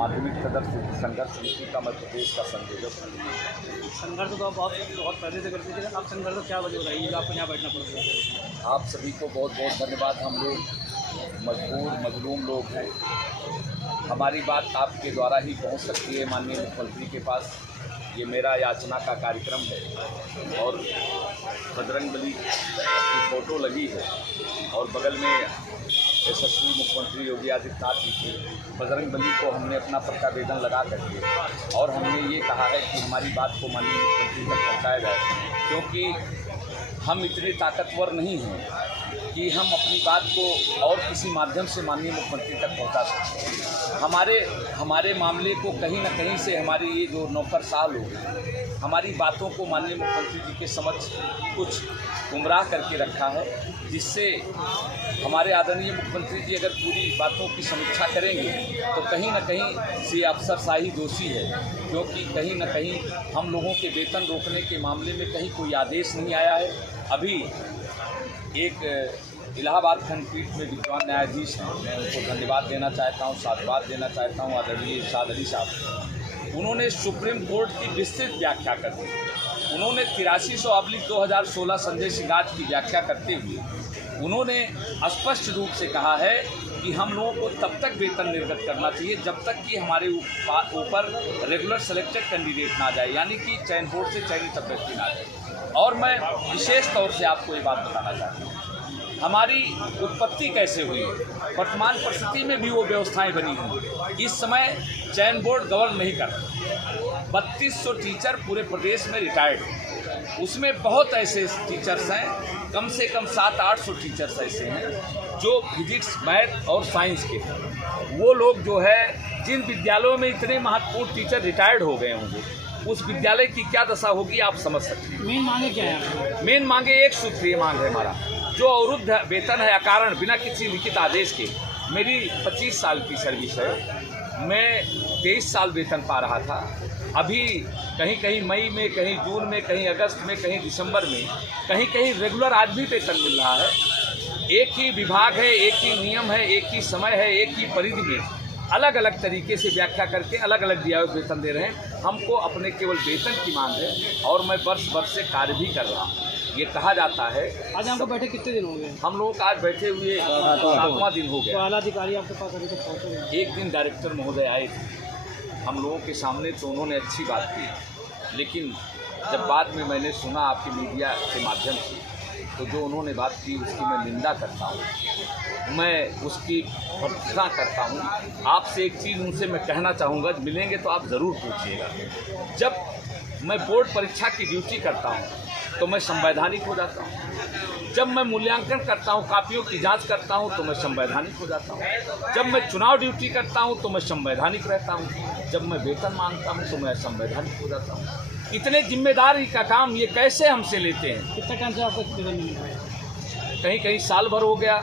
माध्यमिक सदस्य संघर्ष समिति का मध्य प्रदेश का संयोजक हूँ। संघर्ष तो आप बहुत पहले से करते थे, अब संघर्ष तो क्या वजह रही है आपको यहाँ बैठना पड़ रहा है? आप सभी को बहुत बहुत धन्यवाद। हम लोग मजबूर मजलूम लोग हैं, हमारी बात आपके द्वारा ही पहुंच सकती है माननीय मुख्यमंत्री के पास। ये मेरा याचना का कार्यक्रम है और बजरंगबली की फ़ोटो लगी है और बगल में यशस्वी मुख्यमंत्री योगी आदित्यनाथ जी की बजरंगबली को हमने अपना प्रतिवेदन लगा करके और हमने ये कहा है कि हमारी बात को माननीय मुख्यमंत्री तक पहुँचाया जाए, क्योंकि हम इतने ताकतवर नहीं हैं कि हम अपनी बात को और किसी माध्यम से माननीय मुख्यमंत्री तक पहुंचा सकते हैं। हमारे मामले को कहीं ना कहीं से हमारे ये जो नौकरशाह लोग हमारी बातों को माननीय मुख्यमंत्री जी के समक्ष कुछ गुमराह करके रखा है, जिससे हमारे आदरणीय मुख्यमंत्री जी अगर पूरी बातों की समीक्षा करेंगे तो कहीं ना कहीं से अफसरशाही दोषी है, क्योंकि कहीं ना कहीं हम लोगों के वेतन रोकने के मामले में कहीं कोई आदेश नहीं आया है। अभी एक इलाहाबाद खंडपीठ में विद्वान न्यायाधीश हैं, मैं उनको धन्यवाद देना चाहता हूँ, साधुवाद देना चाहता हूँ, आदरणीय इरशाद अली साहब। उन्होंने सुप्रीम कोर्ट की विस्तृत व्याख्या कर दी। उन्होंने 8300/2016 संजय सिंगाज की व्याख्या करते हुए उन्होंने स्पष्ट रूप से कहा है कि हम लोगों को तब तक वेतन निर्गत करना चाहिए जब तक कि हमारे ऊपर रेगुलर सेलेक्टेड कैंडिडेट ना जाए, यानी कि चयन बोर्ड से चयनित अभ्यर्थी ना जाए। और मैं विशेष तौर से आपको ये बात बताना चाहता हूँ, हमारी उत्पत्ति कैसे हुई, वर्तमान परिस्थिति में भी वो व्यवस्थाएं बनी हुई। इस समय चयन बोर्ड गवर्न नहीं करता। 3200 टीचर पूरे प्रदेश में रिटायर्ड हैं, उसमें बहुत ऐसे टीचर्स हैं, कम से कम 700-800 टीचर्स ऐसे हैं जो फिजिक्स, मैथ और साइंस के हैं। वो लोग जो है जिन विद्यालयों में इतने महत्वपूर्ण टीचर रिटायर्ड हो गए होंगे, उस विद्यालय की क्या दशा होगी आप समझ सकते हैं। मेन मांगे क्या है? मेन मांगे एक सूत्रीय मांग है हमारा, जो अवरुद्ध वेतन है अकारण बिना किसी लिखित आदेश के। मेरी 25 साल की सर्विस है, मैं 23 साल वेतन पा रहा था। अभी कहीं कहीं मई में, कहीं जून में, कहीं अगस्त में, कहीं दिसंबर में, कहीं कहीं रेगुलर आज भी वेतन मिल रहा है। एक ही विभाग है, एक ही नियम है, एक ही समय है, एक ही परिधि में अलग अलग तरीके से व्याख्या करके अलग अलग दिया हुआ वेतन दे रहे हैं। हमको अपने केवल वेतन की मांग है और मैं वर्ष से कार्य भी कर रहा हूँ। ये कहा जाता है। आज हमको बैठे कितने दिन हो गए? हम लोगों का आज बैठे हुए 7वां दिन हो तो गया। आला अधिकारी आपके पास अभी तक पहुँचे हैं? एक दिन डायरेक्टर महोदय आए थे हम लोगों के सामने, तो उन्होंने अच्छी बात की, लेकिन जब बाद में मैंने सुना आपके मीडिया के माध्यम से, तो जो उन्होंने बात की उसकी मैं निंदा करता हूँ, मैं उसकी भर्त्सना करता हूँ। आपसे एक चीज़ उनसे मैं कहना चाहूँगा, मिलेंगे तो आप ज़रूर पूछिएगा। जब मैं बोर्ड परीक्षा की ड्यूटी करता हूँ तो मैं संवैधानिक हो जाता हूँ। जब मैं मूल्यांकन करता हूँ, कापियों की जांच करता हूँ, तो मैं संवैधानिक हो जाता हूँ। जब मैं चुनाव ड्यूटी करता हूँ तो मैं संवैधानिक रहता हूँ। जब मैं वेतन मांगता हूँ तो मैं संवैधानिक हो जाता हूँ। इतने जिम्मेदारी का काम ये कैसे हमसे लेते हैं? कितना टाइम से आपको वेतन मिल रहा है? कहीं कहीं साल भर हो गया,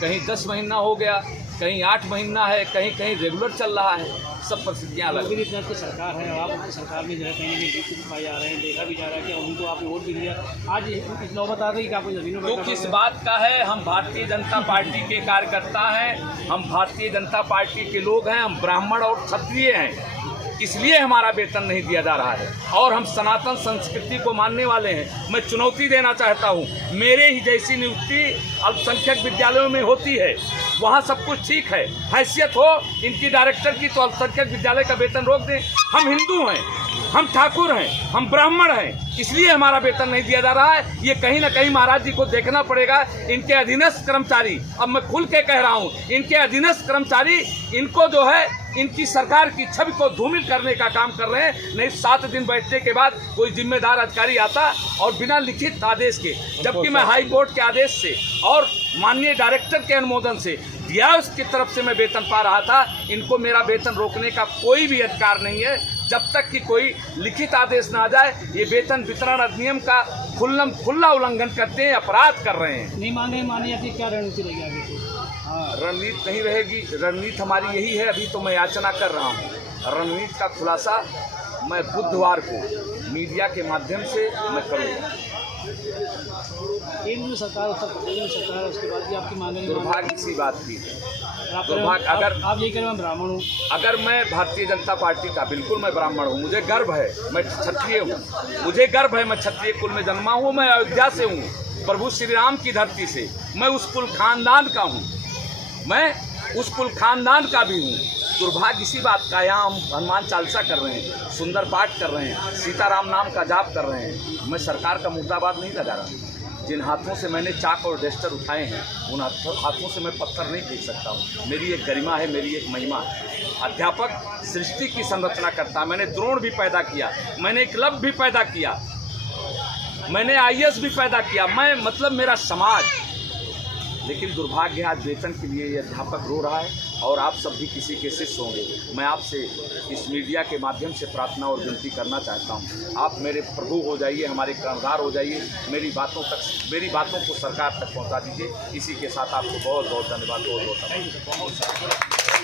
कहीं 10 महीना हो गया, कहीं 8 महीना है, कहीं कहीं रेगुलर चल रहा है। सब परिस्थितियाँ अलग योगी आदित्यनाथ की सरकार है और आप अपनी सरकार में जो है कहीं ना कहीं ड्यूटी पाए जा रहे हैं, देखा भी जा रहा है कि उनको आपने वोट भी दिया। आज इस नौबत आ गई कि आपको जमीनों तो किस बात का है? हम भारतीय जनता पार्टी के कार्यकर्ता हैं, हम भारतीय जनता पार्टी के लोग हैं, हम ब्राह्मण और क्षत्रिय हैं, इसलिए हमारा वेतन नहीं दिया जा रहा है और हम सनातन संस्कृति को मानने वाले हैं। मैं चुनौती देना चाहता हूँ, मेरे ही जैसी नियुक्ति अल्पसंख्यक विद्यालयों में होती है, वहाँ सब कुछ ठीक है, हैसियत हो इनकी डायरेक्टर की, तो अल्पसंख्यक विद्यालय का वेतन रोक दें। हम हिंदू हैं, हम ठाकुर हैं, हम ब्राह्मण हैं, इसलिए हमारा वेतन नहीं दिया जा रहा है। ये कहीं ना कहीं महाराज जी को देखना पड़ेगा। इनके अधीनस्थ कर्मचारी, अब मैं खुल के कह रहा हूँ, इनके अधीनस्थ कर्मचारी इनको जो है इनकी सरकार की छवि को धूमिल करने का काम कर रहे हैं। नहीं 7 दिन बैठने के बाद कोई जिम्मेदार अधिकारी आता और बिना लिखित आदेश के, जबकि मैं हाई कोर्ट के आदेश से और माननीय डायरेक्टर के अनुमोदन से दिया उसकी तरफ से मैं वेतन पा रहा था। इनको मेरा वेतन रोकने का कोई भी अधिकार नहीं है जब तक कि कोई लिखित आदेश ना आ जाए। ये वेतन वितरण अधिनियम का खुला उल्लंघन करते हैं, अपराध कर रहे हैं। नहीं मांगे मानी जाती, क्या रणनीति रहेगी आगे से? रणनीति नहीं रहेगी, रणनीति हमारी यही है। अभी तो मैं याचना कर रहा हूँ, रणनीति का खुलासा मैं बुधवार को मीडिया के माध्यम से मैं करूँगा। केंद्र में सरकार, उत्तर प्रदेश में सरकार, उसके बाद भी आपकी मांगे नहीं? दुर्भाग्य सी बात की है दुर्भाग्य अगर आप यही करें मैं ब्राह्मण हूँ, अगर मैं भारतीय जनता पार्टी का, बिल्कुल मैं ब्राह्मण हूँ, मुझे गर्व है, मैं क्षत्रिय हूँ, मुझे गर्व है, मैं क्षत्रिय कुल में जन्मा हूँ, मैं अयोध्या से हूँ, प्रभु श्री राम की धरती से, मैं उस कुल खानदान का हूँ, मैं उस कुल खानदान का भी हूँ। दुर्भाग्य इसी बात का, यहाँ हम हनुमान चालीसा कर रहे हैं, सुंदर पाठ कर रहे हैं, सीताराम नाम का जाप कर रहे हैं, मैं सरकार का मुर्दाबाद नहीं लगा रहा। जिन हाथों से मैंने चाक और डस्टर उठाए हैं, उन हाथों से मैं पत्थर नहीं फेंक सकता हूँ। मेरी एक गरिमा है, मेरी एक महिमा है। अध्यापक सृष्टि की संरचना करता है। मैंने द्रोण भी पैदा किया, मैंने एकलव्य भी पैदा किया, मैंने IAS भी पैदा किया, मैं मतलब मेरा समाज। लेकिन दुर्भाग्य आज वेतन के लिए ये अध्यापक रो रहा है और आप सब भी किसी के शिष्य होंगे। मैं आपसे इस मीडिया के माध्यम से प्रार्थना और विनती करना चाहता हूँ, आप मेरे प्रभु हो जाइए, हमारे कर्णधार हो जाइए, मेरी बातों को सरकार तक पहुँचा दीजिए। इसी के साथ आपको बहुत बहुत धन्यवाद, बहुत बहुत